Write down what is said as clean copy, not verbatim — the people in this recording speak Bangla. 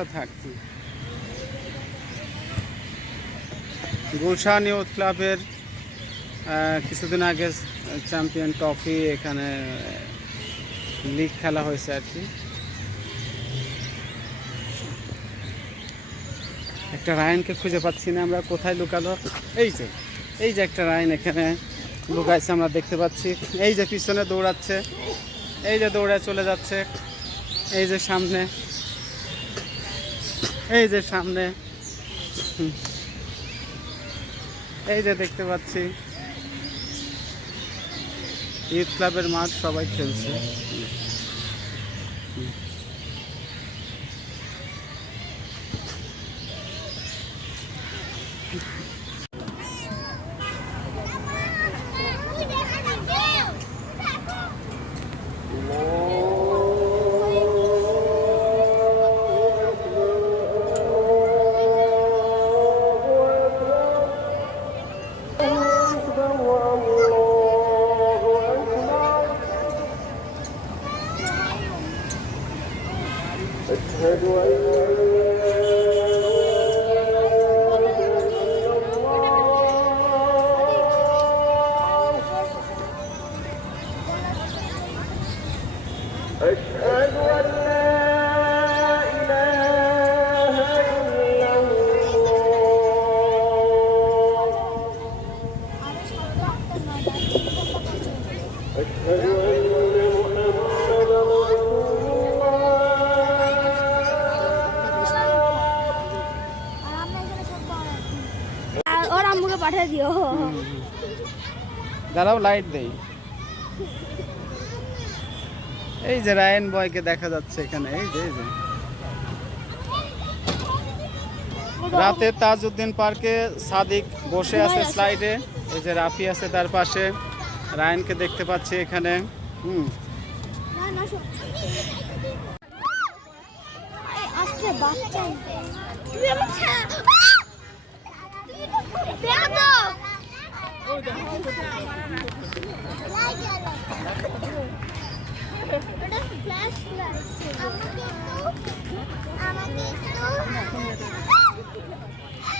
আচ্ছা থাক। গুলশান ইউথ ক্লাবের কিছুদিন আগে চ্যাম্পিয়ন ট্রফি এখানে লিগ খেলা হয়েছে আর কি। একটা রায়নকে খুঁজে পাচ্ছি না আমরা, কোথায় লুকালো। এই যে একটা রায়ন এখানে লুকাইছে আমরা দেখতে পাচ্ছি। এই যে পিছনে দৌড়াচ্ছে, এই যে দৌড়ে চলে যাচ্ছে, এই যে সামনে, এই যে সামনে, এই যে দেখতে পাচ্ছি ইউথ ক্লাবের মাঠ, সবাই খেলছে। পাঠিয়ে দিও। দাঁড়াও লাইট দেই। এই যে রায়ন বয়কে দেখা যাচ্ছে এখানে, এই যে রাতে তাজউদ্দিন পার্কে সাদিক বসে আছে স্লাইডে, এই যে রাফি আছে তার পাশে, রায়নকে দেখতে পাচ্ছি এখানে। আজকে বাচ্চা